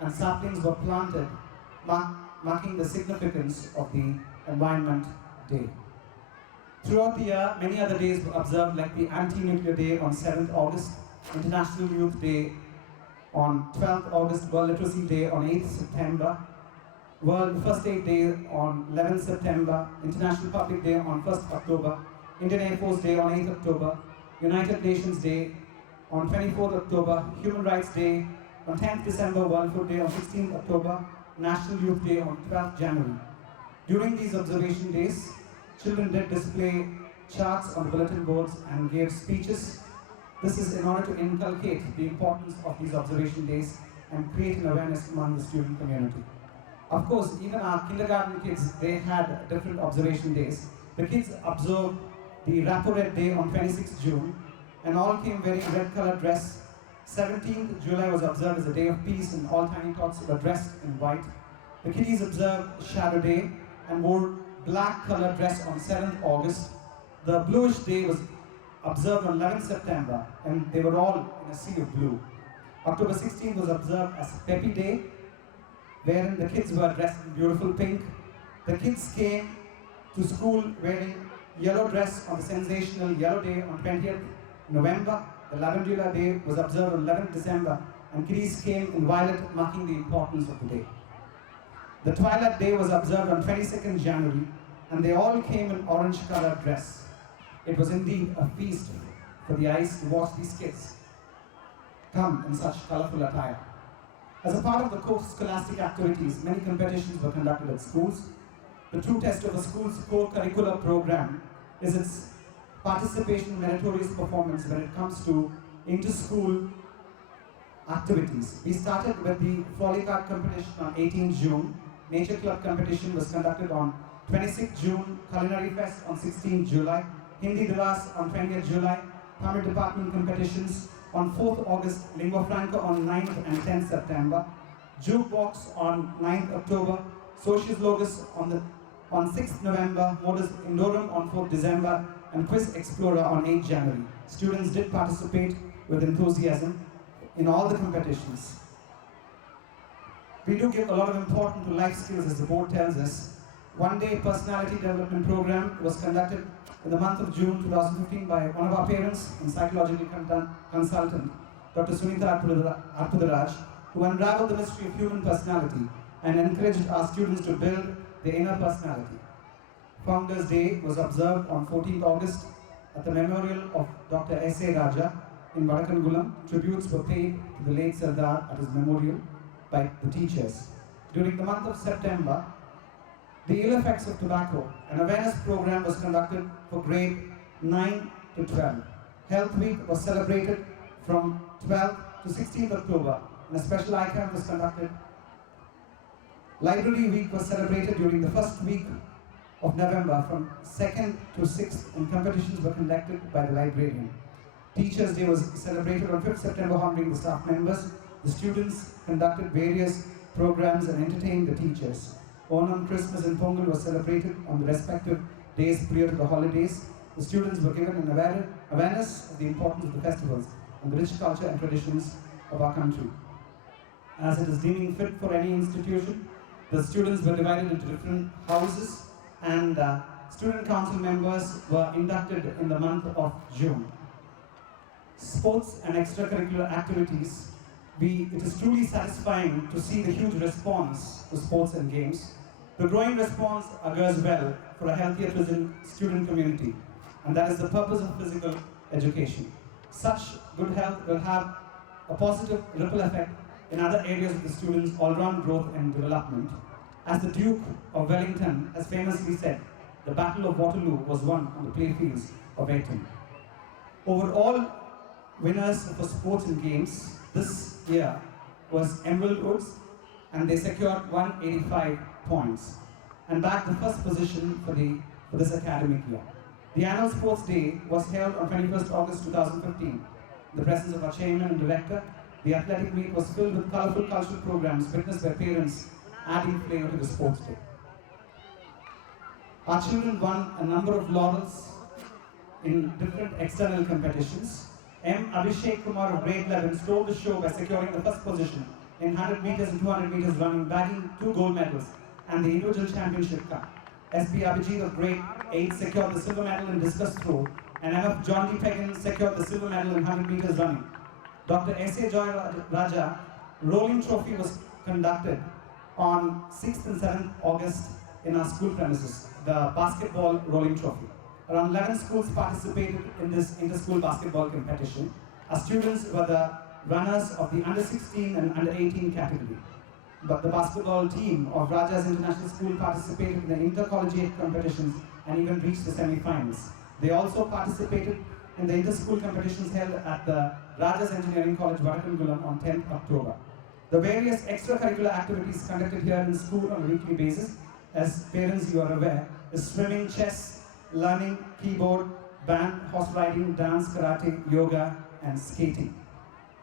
and saplings were planted, marking the significance of the Environment Day. Throughout the year, many other days were observed, like the Anti-Nuclear Day on 7th August, International Youth Day on 12th August, World Literacy Day on 8th September, World First Aid Day on 11th September, International Public Day on 1st October, Indian Air Force Day on 8th October, United Nations Day on 24th October, Human Rights Day on 10th December, World Food Day on 16th October, National Youth Day on 12th January. During these observation days, children did display charts on the bulletin boards and gave speeches. This is in order to inculcate the importance of these observation days and create an awareness among the student community. Of course, even our kindergarten kids, they had different observation days. The kids observed the Rapo Red Day on 26th June, and all came wearing red colored dress. 17th July was observed as a day of peace, and all tiny tots were dressed in white. The kiddies observed Shadow Day and wore black colored dress on 7th August. The Bluish Day was observed on 11th September, and they were all in a sea of blue. October 16th was observed as Peppy Day, wherein the kids were dressed in beautiful pink. The kids came to school wearing yellow dress on the sensational Yellow Day on 20th November. The Lavendula Day was observed on 11th December, and kiddies came in violet, marking the importance of the day. The Twilight Day was observed on 22nd January, and they all came in orange colored dress. It was indeed a feast for the eyes to watch these kids come in such colorful attire. As a part of the core scholastic activities, many competitions were conducted at schools. The true test of a school's core curricular program is its participation meritorious performance when it comes to inter-school activities. We started with the Folly Card competition on 18th June. Nature Club competition was conducted on 26th June, Culinary Fest on 16th July, Hindi Divas on 20th July, Tamil Department competitions on 4th August, Lingua Franca on 9th and 10th September, Jukebox on 9th October, Socius Logos on 6th November, Modus Indorum on 4th December, and Quiz Explorer on 8th January. Students did participate with enthusiasm in all the competitions. We do give a lot of importance to life skills, as the board tells us. One-day personality development program was conducted in the month of June 2015 by one of our parents and psychological consultant, Dr. Sunita Arpudaraj, who unraveled the mystery of human personality and encouraged our students to build their inner personality. Founders Day was observed on 14th August at the memorial of Dr. S.A. Raja in Vadakangulam. Tributes were paid to the late Sardar at his memorial by the teachers. During the month of September, the ill effects of tobacco, an awareness program was conducted for grade 9 to 12. Health Week was celebrated from 12th to 16th October, and a special eye camp was conducted. Library Week was celebrated during the first week of November from 2nd to 6th, and competitions were conducted by the librarian. Teachers' Day was celebrated on 5th September, honoring the staff members. The students conducted various programs and entertained the teachers. Onam, Christmas and Pongal was celebrated on the respective days prior to the holidays. The students were given an awareness of the importance of the festivals and the rich culture and traditions of our country. As it is deeming fit for any institution, the students were divided into different houses, and student council members were inducted in the month of June. Sports and extracurricular activities, it is truly satisfying to see the huge response to sports and games. The growing response augurs well for a healthier student community, and that is the purpose of physical education. Such good health will have a positive ripple effect in other areas of the students' all-round growth and development. As the Duke of Wellington has famously said, the Battle of Waterloo was won on the playfields of Ayton. Overall winners for sports and games this year was Emerald Woods, and they secured 185 points and bagged the first position for this academic year. The annual sports day was held on 21st August 2015. In the presence of our chairman and director, the athletic meet was filled with colorful cultural programs witnessed by parents, adding flavor to the sports day. Our children won a number of laurels in different external competitions. M. Abhishek Kumar of grade 11 stole the show by securing the first position in 100 meters and 200 meters running, bagging 2 gold medals and the individual championship cup. S.B. Abhijit of grade 8 secured the silver medal in discus throw, and M.F. John D. Peggin secured the silver medal in 100 meters running. Dr. S.A. Joy Raja rolling trophy was conducted on 6th and 7th August in our school premises, the basketball rolling trophy. Around 11 schools participated in this inter-school basketball competition. Our students were the runners of the under 16 and under 18 category. But the basketball team of Rajas International School participated in the intercollegiate competitions and even reached the semi-finals. They also participated in the inter-school competitions held at the Rajas Engineering College, Vadakangulam on 10th October. The various extracurricular activities conducted here in school on a weekly basis, as parents you are aware, is swimming, chess, learning, keyboard, band, horse riding, dance, karate, yoga, and skating.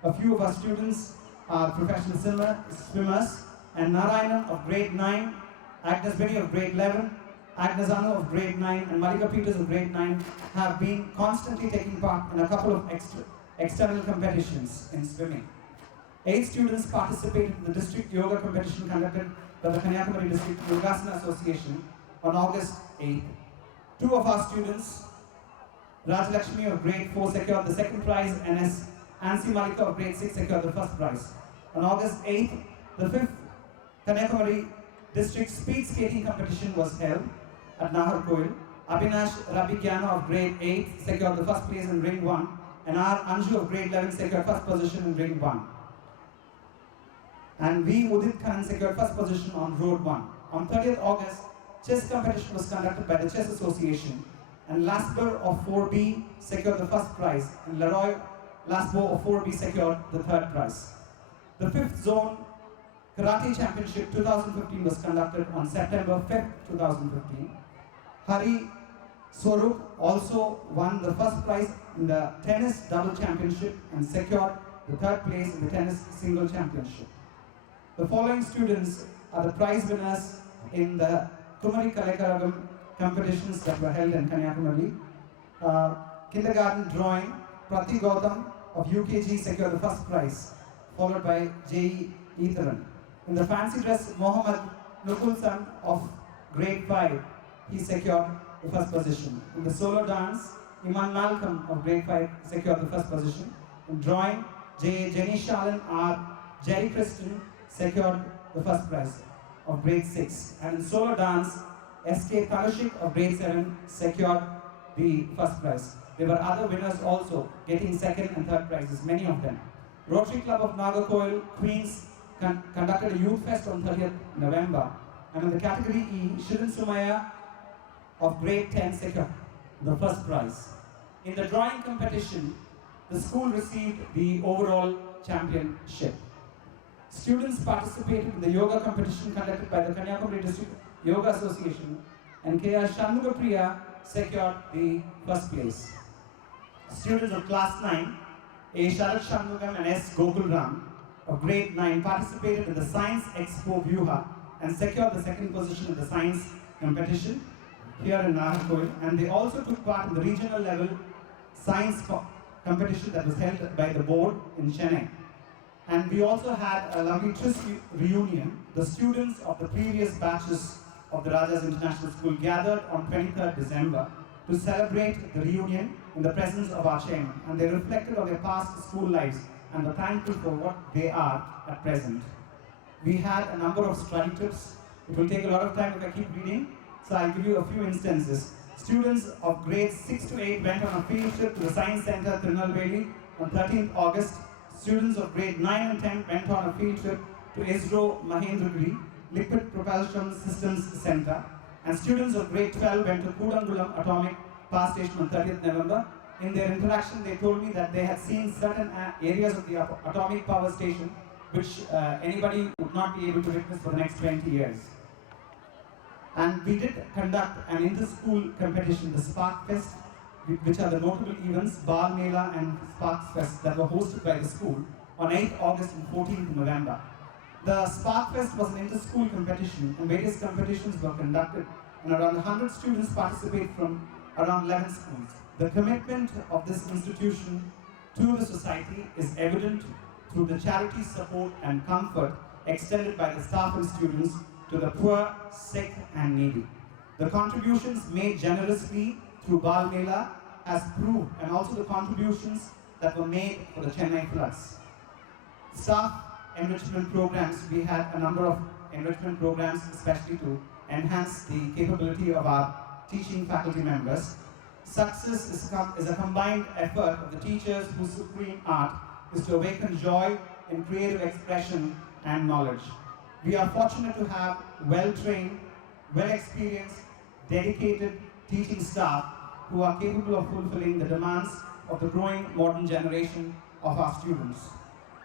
A few of our students are professional swimmers, and Narayanan of grade 9, Agnes Benny of grade 11, Agnes Anu of grade 9, and Malika Peters of grade 9 have been constantly taking part in a couple of external competitions in swimming. 8 students participated in the district yoga competition conducted by the Kanyakumari District Yogasana Association on August 8th. 2 of our students, Rajalakshmi of grade 4 secured the second prize, and Ansi Malika of grade 6 secured the first prize. On August 8th, the 5th Kanyakumari District Speed Skating Competition was held at Naharkoil. Abhinash Rabikyano of grade 8 secured the first place in ring 1, and R. Anju of grade 11 secured first position in ring 1. And V. Udit Khan secured first position on road 1. On 30th August, chess competition was conducted by the Chess Association, and Lasber of 4B secured the first prize, and Leroy Lasbo of 4B secured the third prize. The 5th Zone Karate Championship 2015 was conducted on September 5th, 2015. Hari Swarup also won the first prize in the tennis double championship and secured the third place in the tennis single championship. The following students are the prize winners in the Kumari Kalakaragam competitions that were held in Kanyakumari. Kindergarten drawing, Prati Gautam of UKG secured the first prize, followed by J.E. Etharan. In the fancy dress, Mohammad Nukulsan of grade 5, he secured the first position. In the solo dance, Iman Malcolm of grade 5 secured the first position. In drawing, Jenny Shalin R. Jerry Kristen secured the first prize of grade 6. And in solo dance, S.K. Talushik of grade 7 secured the first prize. There were other winners also getting second and third prizes, many of them. Rotary Club of Nagarcoil, Queens, conducted a youth fest on 30th November. And in the category E, Shirin Sumaya of grade 10 secured the first prize. In the drawing competition, the school received the overall championship. Students participated in the yoga competition conducted by the Kanyakumari District Yoga Association, and K.R. Shanmugapriya secured the first place. Students of class 9, A. Sharat Shanmugam and S. Gokul Ram of grade 9 participated in the Science Expo Vyuha and secured the second position in the science competition here in Nagarcoil, and they also took part in the regional level science competition that was held by the board in Chennai. And we also had a lovely tryst reunion. The students of the previous batches of the Rajas International School gathered on 23rd December to celebrate the reunion in the presence of our chairman, and they reflected on their past school lives and were thankful for what they are at present. We had a number of study trips. It will take a lot of time if I keep reading, so I'll give you a few instances. Students of grades 6 to 8 went on a field trip to the Science Center, Tirunelveli on 13th August. Students of grade 9 and 10 went on a field trip to ISRO Mahendragiri Liquid Propulsion Systems Center. And students of grade 12 went to Kudangulam Atomic Power Station on 30th November. In their interaction, they told me that they had seen certain areas of the atomic power station which anybody would not be able to witness for the next 20 years. And we did conduct an inter-school competition, the Spark Fest, which are the notable events, Bal Mela and Sparks Fest, that were hosted by the school on 8th August and 14th November. The Spark Fest was an inter-school competition, and various competitions were conducted, and around 100 students participated from around 11 schools. The commitment of this institution to the society is evident through the charity support and comfort extended by the staff and students to the poor, sick and needy. The contributions made generously through Bal Mela has proved, and also the contributions that were made for the Chennai floods. Staff enrichment programs, we had a number of enrichment programs especially to enhance the capability of our teaching faculty members. Success is a combined effort of the teachers whose supreme art is to awaken joy in creative expression and knowledge. We are fortunate to have well-trained, well-experienced, dedicated teaching staff who are capable of fulfilling the demands of the growing modern generation of our students.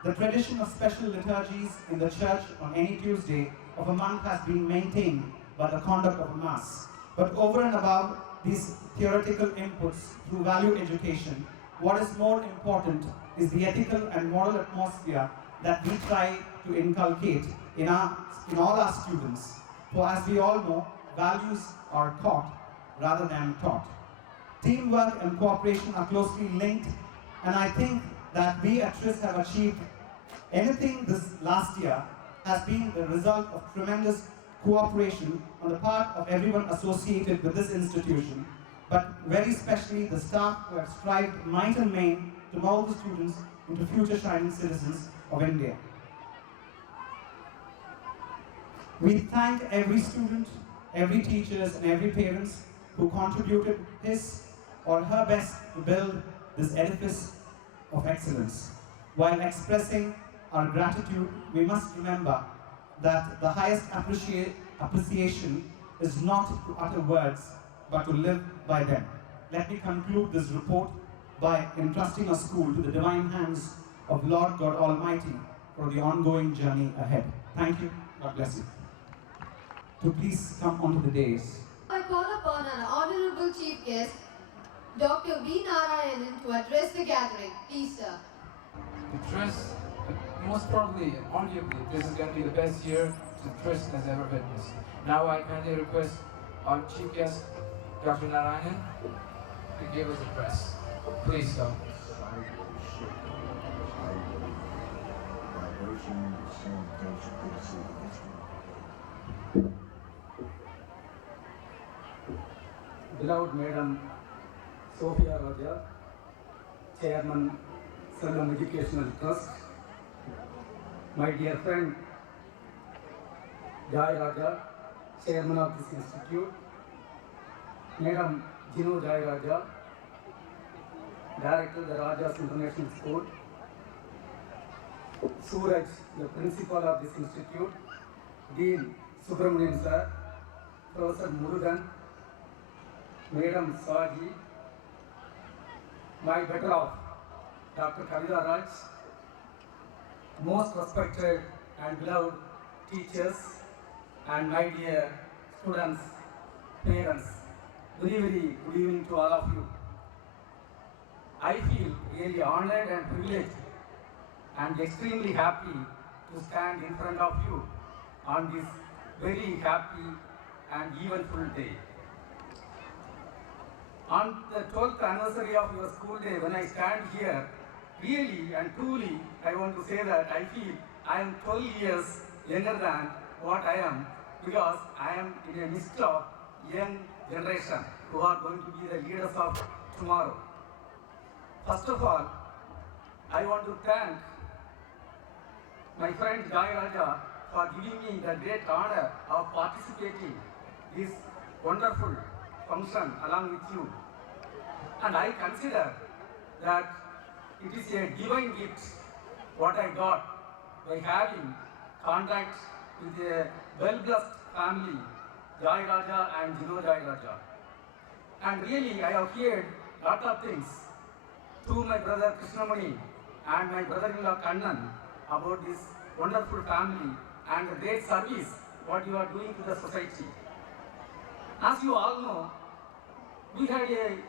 The tradition of special liturgies in the church on any Tuesday of a month has been maintained by the conduct of a mass. But over and above these theoretical inputs through value education, what is more important is the ethical and moral atmosphere that we try to inculcate in all our students. For as we all know, values are taught rather than taught. Teamwork and cooperation are closely linked, and I think that we at TRIST have achieved anything this last year has been the result of tremendous cooperation on the part of everyone associated with this institution, but very especially the staff who have strived might and main to mold the students into future shining citizens of India. We thank every student, every teachers and every parents who contributed his or her best to build this edifice of excellence. While expressing our gratitude, we must remember that the highest appreciation is not to utter words, but to live by them. Let me conclude this report by entrusting our school to the divine hands of Lord God Almighty for the ongoing journey ahead. Thank you. God bless you. To please come onto the dais. I call upon our Honorable Chief Guest, Dr. V. Narayanan, to address the gathering. Please, sir. TRIST, most probably, arguably, this is going to be the best year the TRIST has ever witnessed. Now I kindly request our Chief Guest, Dr. Narayanan, to give us address. Please, sir. Beloved Madam Sophia Raja, Chairman, Salem Educational Trust, my dear friend Jai Raja, Chairman of this institute, Madam Jino Jai Raja, Director of the Rajas International School, Suraj, the Principal of this institute, Dean Subramanian Sir, Professor Murugan, Madam Saji, my better half, Dr. Kavita Raj, most respected and beloved teachers, and my dear students, parents, very good evening to all of you. I feel really honored and privileged and extremely happy to stand in front of you on this very happy and eventful day. On the 12th anniversary of your school day, when I stand here, really and truly, I want to say that I feel I am 12 years younger than what I am, because I am in a midst of young generation who are going to be the leaders of tomorrow. First of all, I want to thank my friend Jai Raja for giving me the great honor of participating in this wonderful function along with you. And I consider that it is a divine gift what I got by having contact with a well-blessed family, Jai Raja and Jino Jai Raja. And really I have heard a lot of things through my brother Krishnamani and my brother-in-law Kannan about this wonderful family and the great service what you are doing to the society. As you all know, we had an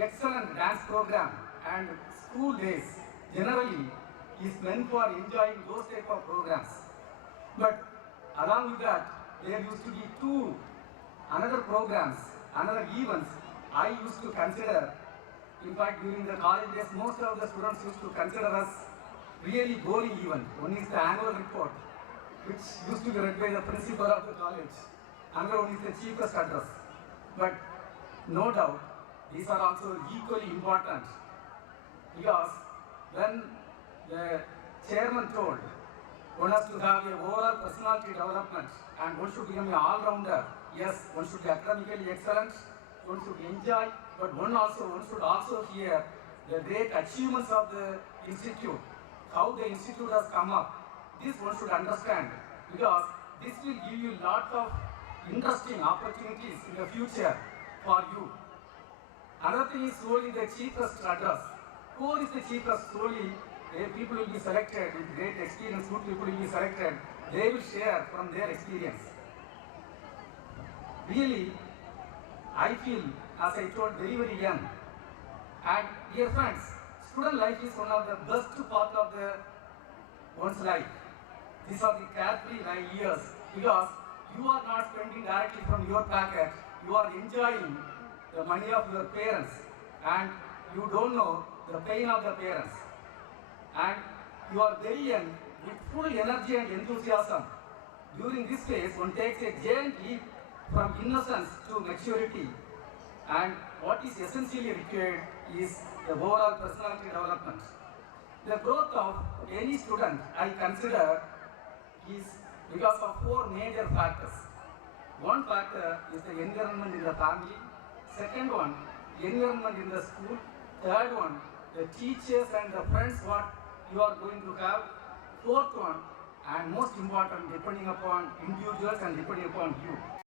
excellent dance program, and school days generally is meant for enjoying those type of programs. But along with that, there used to be another programs, another events I used to consider. In fact, during the college days, most of the students used to consider us really boring event. One is the annual report, which used to be read by the principal of the college. Another one is the chiefest address. But no doubt, these are also equally important, because when the chairman told one has to have a overall personality development and one should become an all-rounder. Yes, one should be academically excellent, one should enjoy, but one should also hear the great achievements of the institute, how the institute has come up. This one should understand, because this will give you a lot of interesting opportunities in the future for you. Another thing is solely the chiefest address. Who is the chiefest? Solely people will be selected with great experience, good people will be selected. They will share from their experience. Really, I feel, as I told, very, very young. And dear friends, student life is one of the best part of one's life. These are the carefree years, because you are not spending directly from your pocket. You are enjoying the money of your parents, and you don't know the pain of the parents. And you are very young with full energy and enthusiasm. During this phase, one takes a giant leap from innocence to maturity. And what is essentially required is the overall personality development. The growth of any student, I consider, is because of 4 major factors. One factor is the environment in the family. Second one, environment in the school. Third one, the teachers and the friends what you are going to have. Fourth one, and most important, depending upon individuals and depending upon you.